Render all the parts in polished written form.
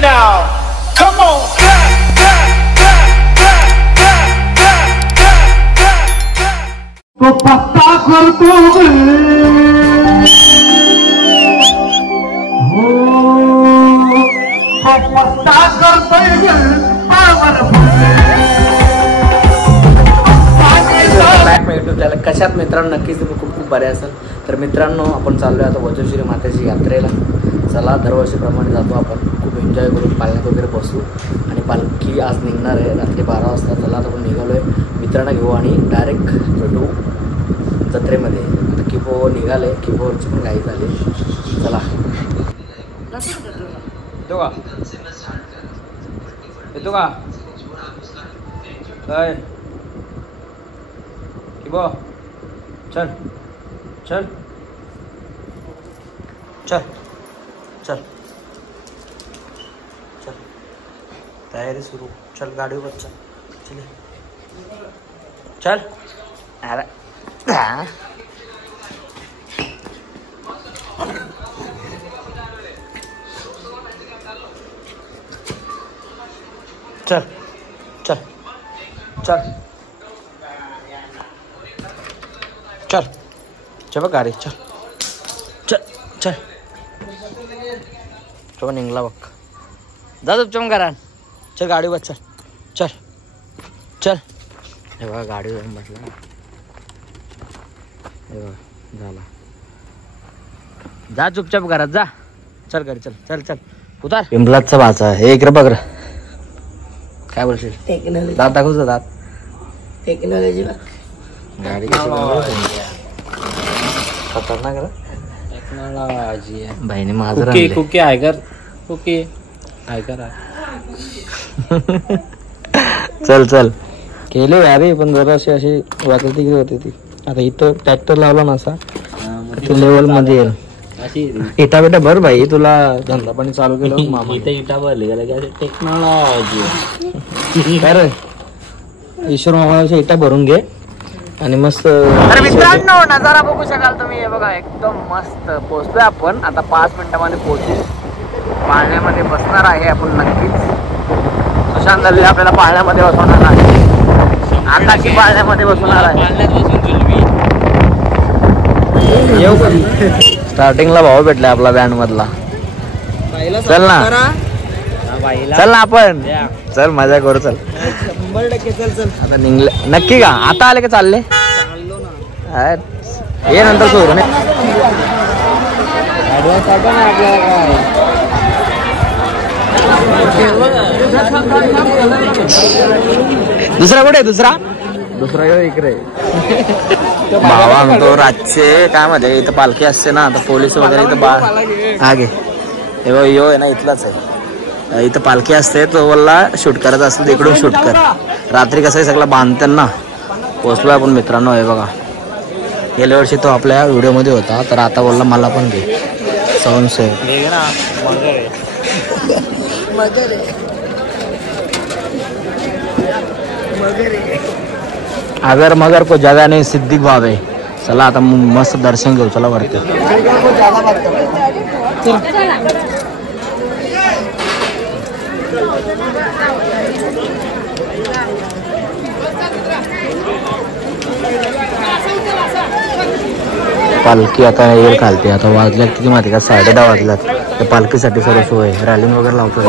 now. Come on. तो पत्ता करतो हो तो पत्ता करतोय त्याला कशात मित्रांनो नक्कीच तुम्ही खूप खूप बरे असाल. तर मित्रांनो आपण चाललोय आता वज्रश्री मातेची यात्रेला. चला दरवर्षीप्रमाणे जातो आपण, खूप एन्जॉय करून पालण्यात वगैरे बसू. आणि पालखी आज निघणार आहे रात्री 12 वाजता. चला आता आपण निघालो आहे, मित्रांना घेऊ आणि डायरेक्ट भेटू जत्रेमध्ये. आता किपो निघाले, किपोवरची पण घाई झाली. चला येतो का येतो का काय किपो चल चल चल चल चल तयारी सुरू. चल गाडीवर बस. चल चल अरे चल चल चल चल चल बघ गाडी. चल चल चल तो निघला बघ. जा तुमच्या घरात. चल गाडीवर चल चल चल. हे बघा गाडीवर बसला. हे बघा झाला. जा चुपचाप घरात जा. चल घरी चल चल चल उतार. पिंपलाचा भाचा हे इकडे बघ. काय बोलशील? टेक्नॉलॉजी दात दाखवतो. दात टेक्नॉलॉजी गाडी खतरनाक टेक्नॉलॉजी आहे भाईने माझं कुकी आहे कर कुकी आहे कर. चल चल केले अरे पण जराशी अशी वाकती होती ती. आता इथं ट्रॅक्टर लावला ना असा लेवल मध्ये येईल. इटा बेटा भर भाई, तुला धंदा पाणी चालू केलं मामा. इथं इटा भरले गेला टेक्नॉलॉजी. अरे ईश्वर मामाच्या इटा भरून घे आणि मस्त. अरे मित्रांनो नजारा बघू शकाल तुम्ही. हे बघा एकदम मस्त पोहोचलोय आपण. आता 5 मिनिटांमध्ये पोहोचू. पाळण्यामध्ये बसणार आहे आपण नक्कीच. सुशांत दल्ले आपल्याला पाळण्यामध्ये बसवणार आहे. आता की पाळण्यामध्ये बसवणार आहे. येऊ स्टार्टिंगला भाव भेटलाय आपला बँड मधला. चल ना चल ना आपण. चल मजा करू. चल 100% चल चल. आता निघले नक्की का? आता आले का चालले? चाललो ना. ये नंतर सोडू नये. दुसरा कुठे? दुसरा इकडे भावा म्हणतो रातचे काय मध्ये इथं पालखी असते ना. आता पोलीस वगैरे इथं आगे हे बघ यो आहे ना इथलाच आहे. इथं पालखी असते तो बोलला शूट करत असतो इकडून शूट कर. रात्री कसं सगळं बांधतात ना. पोचलो आपण मित्रांनो. हे बघा गेल्या वर्षी तो आपल्या व्हिडिओमध्ये होता. तर आता बोलला मला पण घे. साऊंड सेव अगर मगर को जगह नहीं सिद्दीक बाबे. चला आता मस्त दर्शन घेऊ. चला वरती. पालखी आता येईल घालते. आता वाजल्यात किती माहिती का? 10:30 वाजल्यात. त्या पालखीसाठी सर्व सोय रॅलिंग वगैरे लावतो.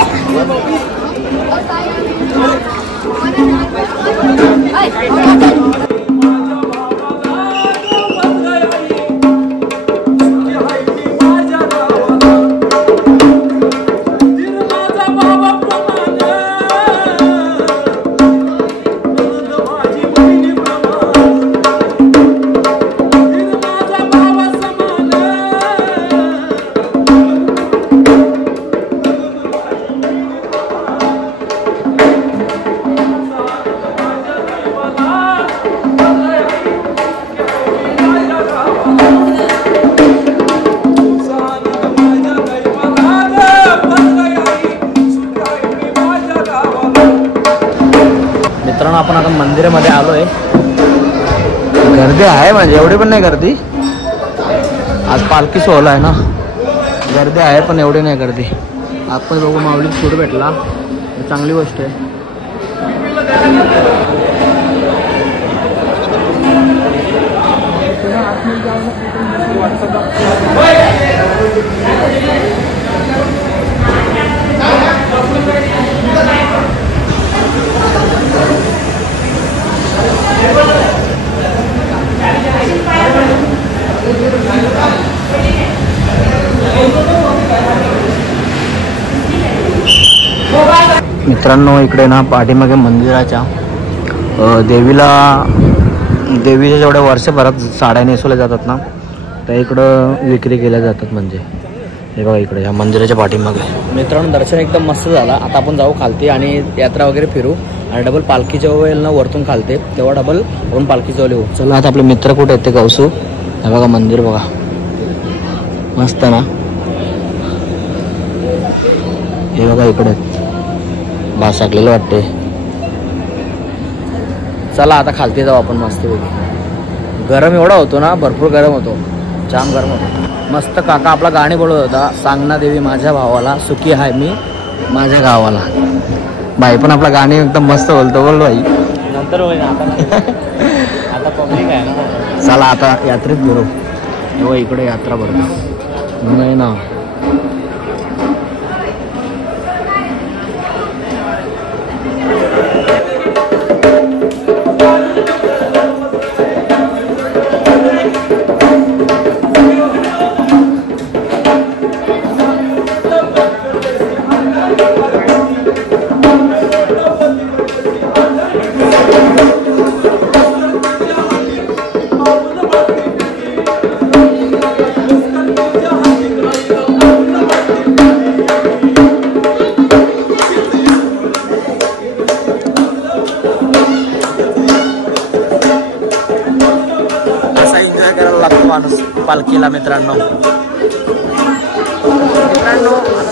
मित्रांनो आपण आता मंदिरामध्ये आलोय. गर्दी आहे म्हणजे एवढी पण नाही गर्दी. आज पालखी सोहळा आहे ना. गर्दी आहे पण एवढी नाही गर्दी. आपण बघू माऊलीत फूड भेटला, चांगली गोष्ट आहे. मित्रांनो इकडे ना पाठीमागे मंदिराच्या देवीच्या जेवढ्या वर्षभरात साड्या नेसवल्या जातात ना त्या इकडं विक्री केल्या जातात. म्हणजे हे बघा इकडे या मंदिराच्या पाठीमागे. मित्रांनो दर्शन एकदम मस्त झाला. आता आपण जाऊ खालती आणि यात्रा वगैरे फिरू आणि डबल पालखी जवळ ना वरतून खालते तेव्हा डबल वरून पालखी जवळ येऊ. चला आता आपले मित्र कुठे आहेत ते गावसू. हे बघा मंदिर बघा मस्त ना. हे बघा इकडे बास टाकलेलं वाटते. चला आता खालती जाऊ आपण मस्तपैकी. गरम एवढा होतो ना, भरपूर गरम होतो, जाम गरम होतो. मस्त काका आपला गाणी बोलत होता, सांगना देवी माझ्या भावाला सुखी आहे मी माझ्या गावाला. बाई पण आपला गाणी एकदम मस्त बोलतो. बोल बाई नंतर होईल आता पब्लिक आहे ना. चला आता यात्रेत फिरू. तेव्हा इकडे यात्रा भरतो नाही ना. माणूस पालखीला. मित्रांनो आता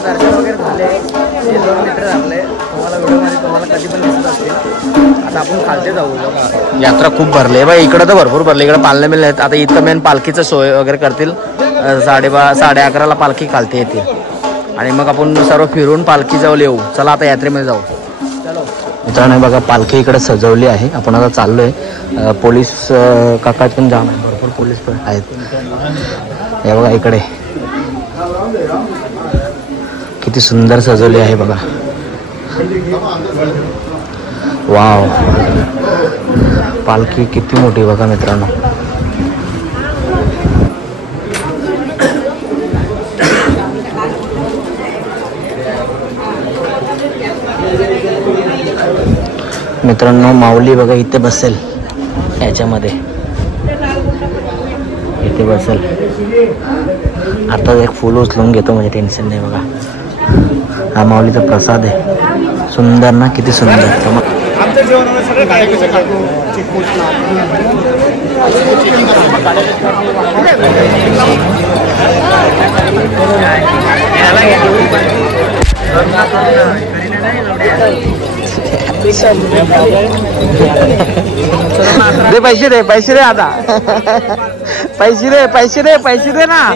दर्शन वगैरे झाले. हे दोन मित्र झाले तुम्हाला व्हिडिओमध्ये तुम्हाला कधी पण दिसत असतील. आता आपण खालते जाऊ. यात्रा खूप भरली बाई इकडं तर भरपूर भरली. इकडे पालणे मिळले आहेत. आता इथं मेन पालखीचं सोय वगैरे करतील. 11:30 पालखी खालते येतील आणि मग आपण सर्व फिरून पालखी जवळ येऊ. चला आता यात्रेमध्ये जाऊ. चलो मित्रांनो बघा पालखी इकडे सजवली आहे. आपण आता चाललोय. पोलीस काका पण जाम आहे, भरपूर पोलीस पण आहेत. हे बघा इकडे किती सुंदर सजवली आहे बघा. वाव पालखी किती मोठी बघा मित्रांनो. मित्रांनो माऊली बघा इथे बसेल, याच्यामध्ये इथे बसेल. आता एक फुल उचलून घेतो म्हणजे टेन्शन नाही बघा. हा माऊलीचा प्रसाद आहे. सुंदर ना, किती सुंदर. आमच्या जेवणाला सगळे गाड्या काढतो. दे पैसे दे, पैसे दे आता. पैसे दे, पैसे दे, पैसे दे ना.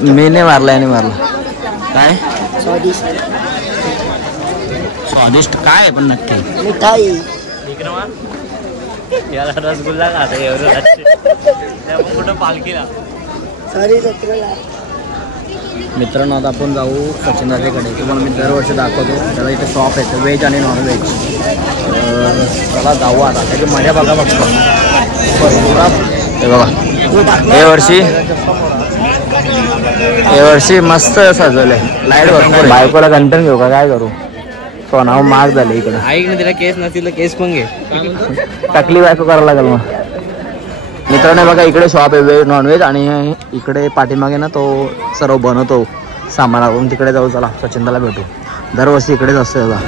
मी नाही मारला, याने मारला. काय स्वादिष्ट काय पण नक्की मिठाई. याला रसगुल्ला खाता एवढं कुठं पालखीला. मित्रांनो आता आपण जाऊ सचिन दादाकडे. तुम्हाला मी दरवर्षी दाखवतो. त्याला इथे शॉप आहे व्हेज आणि नॉनव्हेज. चला जाऊ आता, त्याची मजा बघा बघतो. हे बघा हे वर्षी मस्त सजवलंय. लाईट भरपूर. बायकोला कंटन घेऊ का काय करू. सोनाव महाग झाले इकडे. ऐक ना तिला केस नसतील केस पण घे. टाकली बायको करावं लागेल मग. मित्रांनो बघा इकडे शॉप आहे व्हेज नॉनव्हेज आणि इकडे पाठीमागे ना तो सर्व बनवतो सामान. आपण तिकडे जाऊ. चला सचिनदाला भेटू. दरवर्षी इकडेच असतो बघा.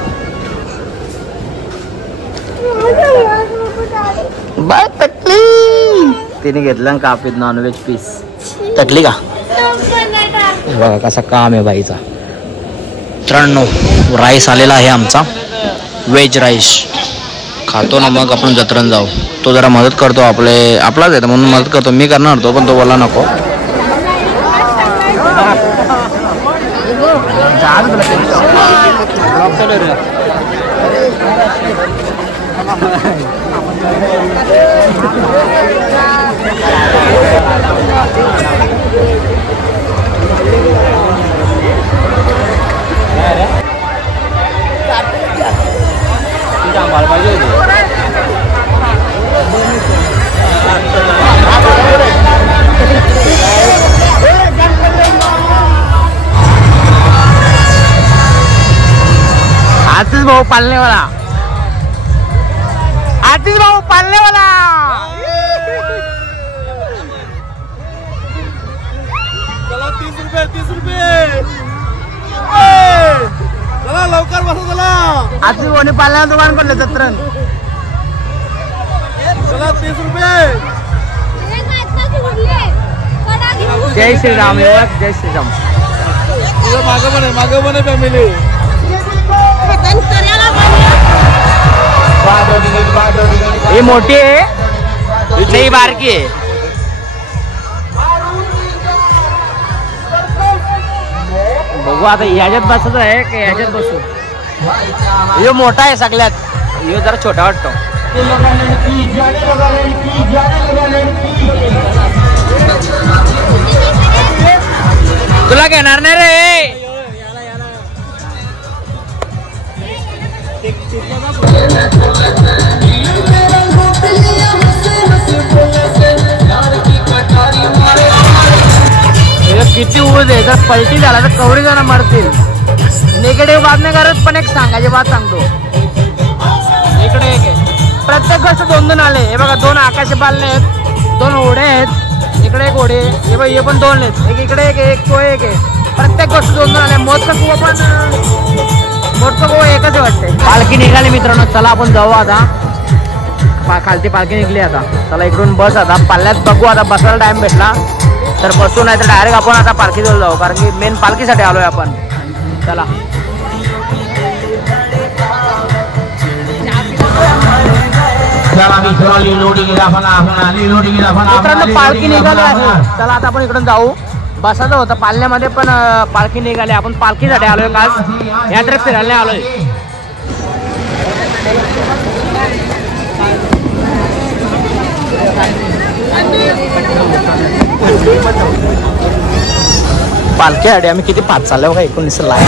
बाय टकली. तिने घेतलं कापीत नॉनव्हेज पीस. टकली का बघा कसा काम आहे बाईचा. मित्रांनो राईस आलेला आहे आमचा, व्हेज राईस. खातो ना मग आपण जत्रण जाऊ. तो जरा मदत करतो आपलाच आहे म्हणून मदत करतो. मी करणार होतो पण तो बोला नको. आतिश भाऊ पालने वाला. आतिश भाऊ पालने वाला. चला 30 रुपये चला लवकर बसा. चला आतिश भाऊने पालण्याला दुकान पडले जत्रण. चला 30 रुपये. जय श्रीराम. जय श्रीराम. मागं पण आहे फॅमिली. ही मोठी आहे नाही बारकी आहे. बघू आता ह्याच्यात बसत आहे का ह्याच्यात बसू. ह्यो मोठा आहे सगळ्यात. ह्यो जरा छोटा वाटतो. तुला घेणार नाही रे. किती ऊज आहे. जर पलटी झाला तर कवरी जण मरतील. निगेटिव्ह बात नाही करत पण एक सांगायची बात सांगतो. इकडे एक आहे. प्रत्येक गोष्ट 2-2 आले. हे बघा 2 आकाशी बालने आहेत. 2 ओढे आहेत. इकडे एक ओढे. हे बघ हे पण 2 आहेत. एक इकडे एक तो एक आहे. प्रत्येक गोष्ट 2-2 आले. मोठं कुवा पण मोठं कुवा एकच वाटते. पालखी निघाली मित्रांनो. चला आपण जाऊ आता. खालती पालखी निघली आता. चला इकडून बस आता पाल्यात बघू. आता बसायला टाइम भेटला तर बसू नाही तर डायरेक्ट आपण आता पालखीजवळ जाऊ. कारण की मेन पालखीसाठी आलोय आपण. चला मित्रांनो पालखी निघाली आहे. चला आता आपण इकडून जाऊ. बसायचं होतं पालण्यामध्ये पण पालखी निघाली. आपण पालखीसाठी आलोय. खास यात्रेत फिरायला आलोय. पालखीसाठी आम्ही किती 5 चालले बघा. 19 लाख.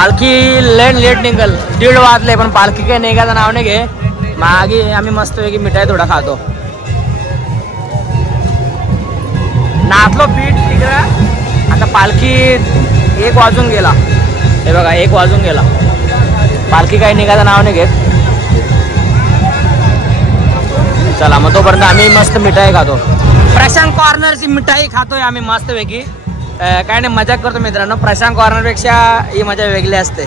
पालखी लेट निघल 1:30 वाजले पण पालखी काही निघायचं नाव नाही घे. मागे आम्ही मस्त पैकी मिठाई थोडा खातो. नाचलो पीठ तिकडं. आता पालखी 1 वाजून गेला. हे बघा 1 वाजून गेला. पालखी काही निघायचं नाव नाही घेत. चला मग तोपर्यंत आम्ही मस्त मिठाई खातो. प्रशांत कॉर्नरची मिठाई खातोय आम्ही मस्त पैकी. काय नाही मजा करतो मित्रांनो. प्रशांत कॉर्नरपेक्षा ही मजा वेगळी असते.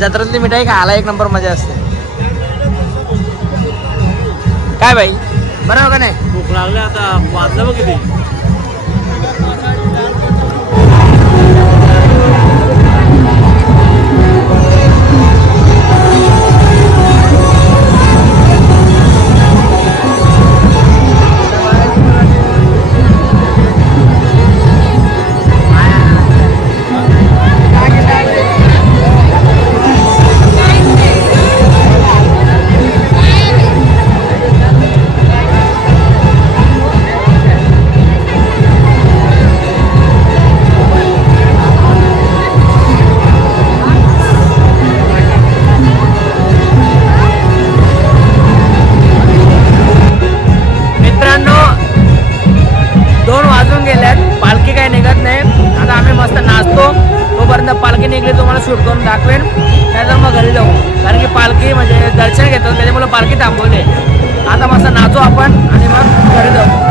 जत्रातली मिठाई खायला 1 नंबर मजा असते. काय भाई बरोबर का नाही. भूक लागले आता. वाजलं बघ किती. पालखी निघली तुम्हाला शूट करून दाखवेन. त्यानंतर मग घरी जाऊ. कारण की पालखी म्हणजे दर्शन घेतो त्याच्यामुळे पालखी थांबवली. आता मस्त नाचू आपण आणि मग घरी जाऊ.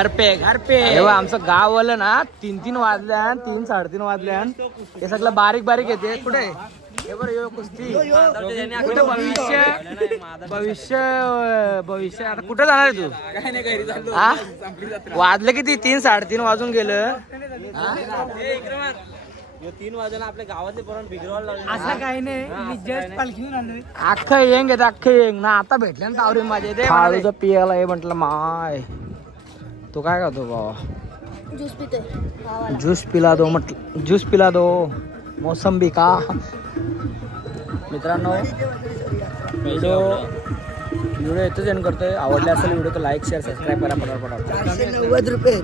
घर पे तेव्हा आमचं गाव वालं ना 3-3 वाजल्यान 3-3:30 वाजल्यान हे सगळं बारीक बारीक येते कुठे हे बरं यो कुस्ती कुठे भविष्य आता कुठं जाणार आहे तू हा वाजलं किती 3-3:30 वाजून गेलं 3 वाजेला आपल्या गावातले पोरांना बिघडवायला लागले. असं काही नाही मी जस्ट पालखीहून आलोय. अख्खं येंग येत अख्खं येंग ना आता भेटल्या ना तावरी माझे ते खाळूचं पियाला हे म्हटलं माय तो काय करतो बाबा ज्यूस पितोय ज्यूस पिला दो म्हटलं ज्यूस पिला दो मोसंबी का मित्रांनो व्हिडिओ इथंच एंड करतोय आवडला असेल व्हिडिओ तर लाईक शेअर सबस्क्राईब करा पटापट. 490 रुपये